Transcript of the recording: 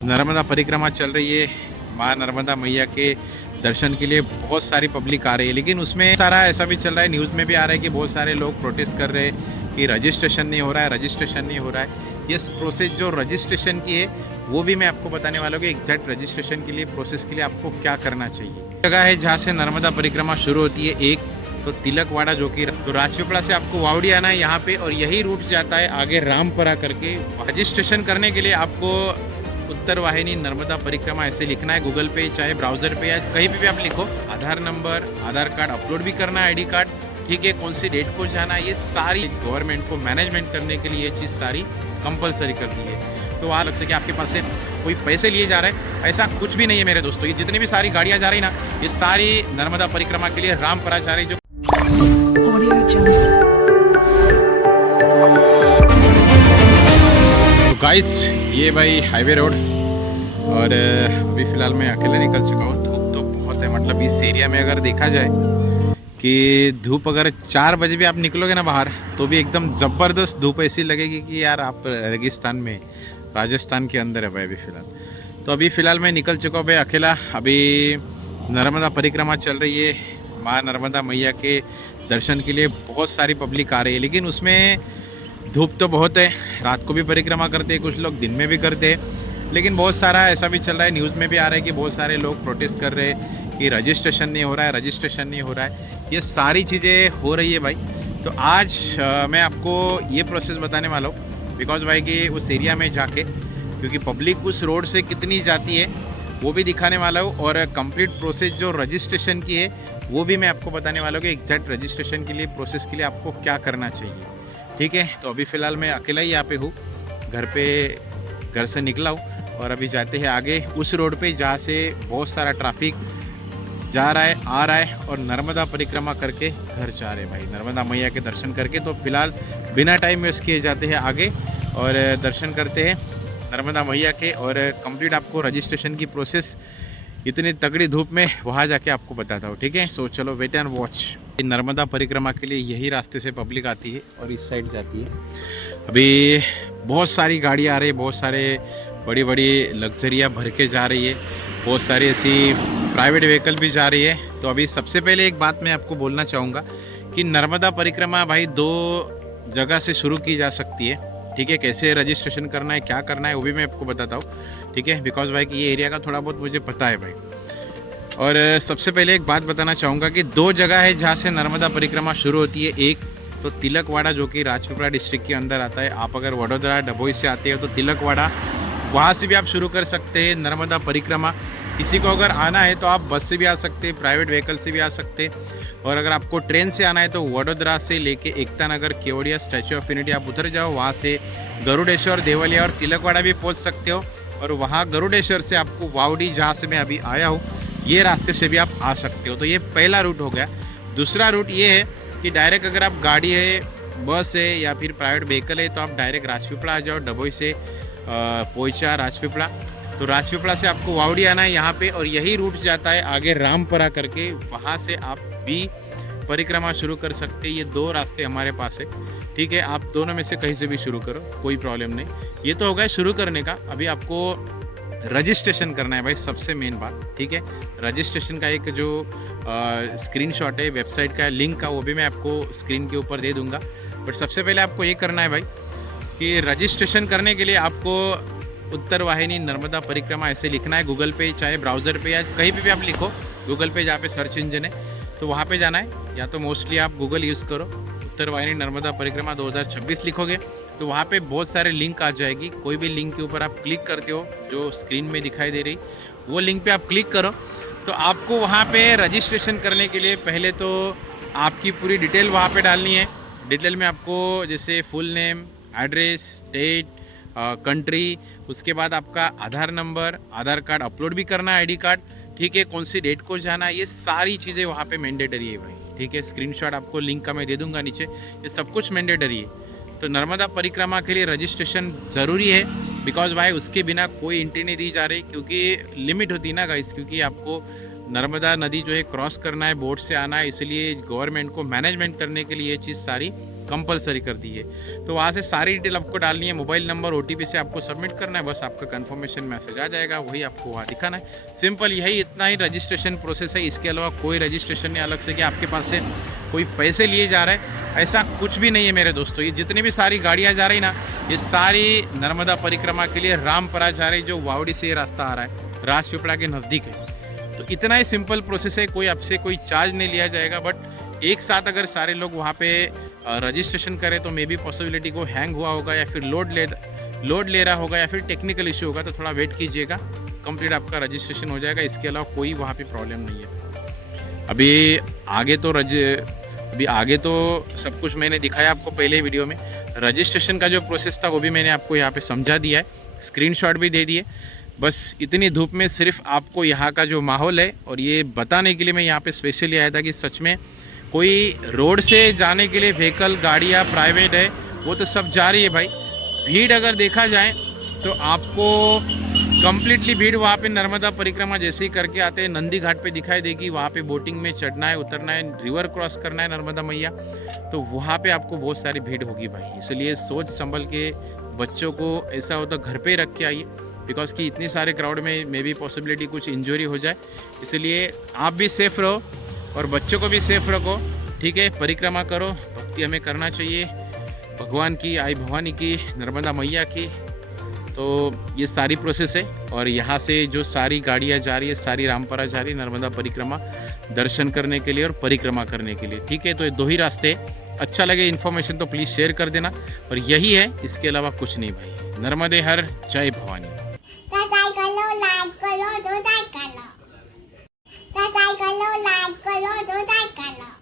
नर्मदा परिक्रमा चल रही है। माँ नर्मदा मैया के दर्शन के लिए बहुत सारी पब्लिक आ रही है, लेकिन उसमें सारा ऐसा भी चल रहा है, न्यूज़ में भी आ रहा है कि बहुत सारे लोग प्रोटेस्ट कर रहे हैं कि रजिस्ट्रेशन नहीं हो रहा है, रजिस्ट्रेशन नहीं हो रहा है। ये प्रोसेस जो रजिस्ट्रेशन की है वो भी मैं आपको बताने वाला हूँ कि एग्जैक्ट रजिस्ट्रेशन के लिए प्रोसेस के लिए आपको क्या करना चाहिए। जगह है जहाँ से नर्मदा परिक्रमा शुरू होती है, एक तो तिलकवाड़ा जो कि तो राजपीपला से आपको वावड़ी आना है यहाँ पे, और यही रूट जाता है आगे रामपुरा करके। रजिस्ट्रेशन करने के लिए आपको उत्तर वाहिनी नर्मदा परिक्रमा ऐसे लिखना है गूगल पे, चाहे ब्राउजर पे या कहीं पे भी आप लिखो। आधार नंबर, आधार कार्ड अपलोड भी करना है, आईडी कार्ड, ठीक है। कौन सी डेट को जाना है, ये सारी गवर्नमेंट को मैनेजमेंट करने के लिए ये चीज़ सारी कंपलसरी कर दी है। तो वहाँ लग सके आपके पास से कोई पैसे लिए जा रहे हैं, ऐसा कुछ भी नहीं है मेरे दोस्तों। ये जितनी भी सारी गाड़ियाँ जा रही ना, ये सारी नर्मदा परिक्रमा के लिए रामपुरा जा रही। जो गाइस ये भाई हाईवे रोड, और अभी फ़िलहाल मैं अकेले निकल चुका हूँ। धूप तो बहुत है, मतलब इस एरिया में अगर देखा जाए कि धूप अगर 4 बजे भी आप निकलोगे ना बाहर, तो भी एकदम ज़बरदस्त धूप ऐसी लगेगी कि यार आप रेगिस्तान में, राजस्थान के अंदर है भाई अभी फ़िलहाल। तो अभी फ़िलहाल मैं निकल चुका हूँ भाई अकेला। अभी नर्मदा परिक्रमा चल रही है। माँ नर्मदा मैया के दर्शन के लिए बहुत सारी पब्लिक आ रही है, लेकिन उसमें धूप तो बहुत है। रात को भी परिक्रमा करते हैं कुछ लोग, दिन में भी करते हैं, लेकिन बहुत सारा ऐसा भी चल रहा है, न्यूज़ में भी आ रहा है कि बहुत सारे लोग प्रोटेस्ट कर रहे हैं कि रजिस्ट्रेशन नहीं हो रहा है, रजिस्ट्रेशन नहीं हो रहा है। ये सारी चीज़ें हो रही है भाई। तो आज मैं आपको ये प्रोसेस बताने वाला हूँ, बिकॉज भाई कि उस एरिया में जाके, क्योंकि पब्लिक उस रोड से कितनी जाती है वो भी दिखाने वाला हूँ, और कंप्लीट प्रोसेस जो रजिस्ट्रेशन की है वो भी मैं आपको बताने वाला हूँ कि एग्जैक्ट रजिस्ट्रेशन के लिए प्रोसेस के लिए आपको क्या करना चाहिए, ठीक है। तो अभी फ़िलहाल मैं अकेला ही यहाँ पे हूँ, घर से निकला हूँ, और अभी जाते हैं आगे उस रोड पे जहाँ से बहुत सारा ट्रैफिक जा रहा है, आ रहा है, और नर्मदा परिक्रमा करके घर जा रहे हैं भाई, नर्मदा मैया के दर्शन करके। तो फिलहाल बिना टाइम वेस्ट किए जाते हैं आगे और दर्शन करते हैं नर्मदा मैया के, और कंप्लीट आपको रजिस्ट्रेशन की प्रोसेस इतनी तगड़ी धूप में वहाँ जाके आपको बताता हूँ, ठीक है। सो चलो वेट एंड वॉच। नर्मदा परिक्रमा के लिए यही रास्ते से पब्लिक आती है और इस साइड जाती है। अभी बहुत सारी गाड़ियाँ आ रही है, बहुत सारे बड़ी बड़ी लग्जरियाँ भर के जा रही है, बहुत सारी ऐसी प्राइवेट व्हीकल भी जा रही है। तो अभी सबसे पहले एक बात मैं आपको बोलना चाहूँगा कि नर्मदा परिक्रमा भाई 2 जगह से शुरू की जा सकती है, ठीक है। कैसे रजिस्ट्रेशन करना है, क्या करना है, वो भी मैं आपको बताता हूँ, ठीक है। बिकॉज भाई कि ये एरिया का थोड़ा बहुत मुझे पता है भाई। और सबसे पहले एक बात बताना चाहूँगा कि 2 जगह है जहाँ से नर्मदा परिक्रमा शुरू होती है। एक तो तिलकवाड़ा जो कि राजपीपला डिस्ट्रिक्ट के अंदर आता है। आप अगर वडोदरा डभोई से आते हो तो तिलकवाड़ा, वहाँ से भी आप शुरू कर सकते हैं नर्मदा परिक्रमा। किसी को अगर आना है तो आप बस से भी आ सकते हैं, प्राइवेट व्हीकल से भी आ सकते हैं, और अगर आपको ट्रेन से आना है तो वडोदरा से लेके Ekta Nagar, Kevadia, statue of unity आप उतर जाओ, वहाँ से गरुड़ेश्वर, देवलिया और तिलकवाड़ा भी पहुँच सकते हो। और वहाँ गरुड़ेश्वर से आपको वावड़ी, जहाँ से मैं अभी आया हूँ, ये रास्ते से भी आप आ सकते हो। तो ये पहला रूट हो गया। दूसरा रूट ये है कि डायरेक्ट अगर आप गाड़ी है, बस है या फिर प्राइवेट व्हीकल है तो आप डायरेक्ट राजपीपला आ जाओ। डभोई से पोईचा, राजपीपला, तो राजपीपला से आपको वावड़ी आना है यहाँ पे, और यही रूट जाता है आगे रामपुरा करके, वहाँ से आप भी परिक्रमा शुरू कर सकते हैं। ये 2 रास्ते हमारे पास है, ठीक है। आप दोनों में से कहीं से भी शुरू करो, कोई प्रॉब्लम नहीं। ये तो हो गया शुरू करने का। अभी आपको रजिस्ट्रेशन करना है भाई, सबसे मेन बात, ठीक है। रजिस्ट्रेशन का एक जो स्क्रीनशॉट है वेबसाइट का, लिंक का, वो भी मैं आपको स्क्रीन के ऊपर दे दूंगा। बट सबसे पहले आपको ये करना है भाई कि रजिस्ट्रेशन करने के लिए आपको उत्तर वाहिनी नर्मदा परिक्रमा ऐसे लिखना है गूगल पे, चाहे ब्राउज़र पे या कहीं पे भी आप लिखो। गूगल पे जहाँ पे सर्च इंजन है तो वहाँ पे जाना है, या तो मोस्टली आप गूगल यूज़ करो, उत्तर वाहिनी नर्मदा परिक्रमा 2026 लिखोगे तो वहाँ पे बहुत सारे लिंक आ जाएगी। कोई भी लिंक के ऊपर आप क्लिक करते हो, जो स्क्रीन में दिखाई दे रही वो लिंक पे आप क्लिक करो, तो आपको वहाँ पे रजिस्ट्रेशन करने के लिए पहले तो आपकी पूरी डिटेल वहाँ पे डालनी है। डिटेल में आपको जैसे full name, address, date, country, उसके बाद आपका Aadhaar number, Aadhaar card upload भी करना है, आईडी कार्ड, ठीक है। कौन सी डेट को जाना है, ये सारी चीज़ें वहाँ पे मैंडेटरी है भाई, ठीक है। स्क्रीनशॉट आपको लिंक का मैं दे दूंगा नीचे, ये सब कुछ मैंडेटरी है। तो नर्मदा परिक्रमा के लिए रजिस्ट्रेशन ज़रूरी है, बिकॉज भाई उसके बिना कोई एंट्री नहीं दी जा रही, क्योंकि लिमिट होती है ना गाइस, क्योंकि आपको नर्मदा नदी जो है क्रॉस करना है, बोट से आना है, इसलिए गवर्नमेंट को मैनेजमेंट करने के लिए ये चीज़ सारी कंपलसरी कर दी है। तो वहाँ से सारी डिटेल आपको डालनी है, मोबाइल नंबर OTP से आपको सबमिट करना है, बस आपका कंफर्मेशन मैसेज आ जाएगा, वही आपको वहाँ दिखाना है। सिंपल यही इतना ही रजिस्ट्रेशन प्रोसेस है, इसके अलावा कोई रजिस्ट्रेशन नहीं अलग से कि आपके पास से कोई पैसे लिए जा रहे हैं, ऐसा कुछ भी नहीं है मेरे दोस्तों। ये जितनी भी सारी गाड़ियाँ जा रही ना, ये सारी नर्मदा परिक्रमा के लिए रामपुरा जा रही, जो वावड़ी से ये रास्ता आ रहा है, राजपीपला के नज़दीक है। तो इतना ही सिंपल प्रोसेस है, कोई आपसे कोई चार्ज नहीं लिया जाएगा। बट एक साथ अगर सारे लोग वहाँ पे रजिस्ट्रेशन करें तो मे बी पॉसिबिलिटी को हैंग हुआ होगा, या फिर लोड ले रहा होगा, या फिर टेक्निकल इशू होगा, तो थोड़ा वेट कीजिएगा, कंप्लीट आपका रजिस्ट्रेशन हो जाएगा। इसके अलावा कोई वहाँ पे प्रॉब्लम नहीं है। अभी आगे तो सब कुछ मैंने दिखाया आपको पहले वीडियो में। रजिस्ट्रेशन का जो प्रोसेस था वो भी मैंने आपको यहाँ पे समझा दिया है, स्क्रीनशॉट भी दे दिए। बस इतनी धूप में सिर्फ आपको यहाँ का जो माहौल है और ये बताने के लिए मैं यहाँ पे स्पेशली आया था कि सच में कोई रोड से जाने के लिए व्हीकल, गाड़ियाँ प्राइवेट है, वो तो सब जा रही है भाई। भीड़ अगर देखा जाए तो आपको कंप्लीटली भीड़ वहाँ पे नर्मदा परिक्रमा जैसे ही करके आते हैं नंदी घाट पे दिखाई देगी। वहाँ पे बोटिंग में चढ़ना है, उतरना है, रिवर क्रॉस करना है नर्मदा मैया, तो वहाँ पे आपको बहुत सारी भीड़ होगी भाई। इसलिए सोच संभल के बच्चों को ऐसा होता घर पे रख के आइए, बिकॉज कि इतने सारे क्राउड में मे बी पॉसिबिलिटी कुछ इंजरी हो जाए। इसलिए आप भी सेफ रहो और बच्चों को भी सेफ रखो, ठीक है। परिक्रमा करो, भक्ति हमें करना चाहिए भगवान की, आई भवानी की, नर्मदा मैया की। तो ये सारी प्रोसेस है और यहाँ से जो सारी गाड़ियाँ जा रही है, सारी रामपुरा जा रही है नर्मदा परिक्रमा दर्शन करने के लिए और परिक्रमा करने के लिए, ठीक है। तो ये दो ही रास्ते। अच्छा लगे इन्फॉर्मेशन तो प्लीज़ शेयर कर देना, और यही है, इसके अलावा कुछ नहीं भाई। नर्मदे हर, जय भवानी। लाइक करो,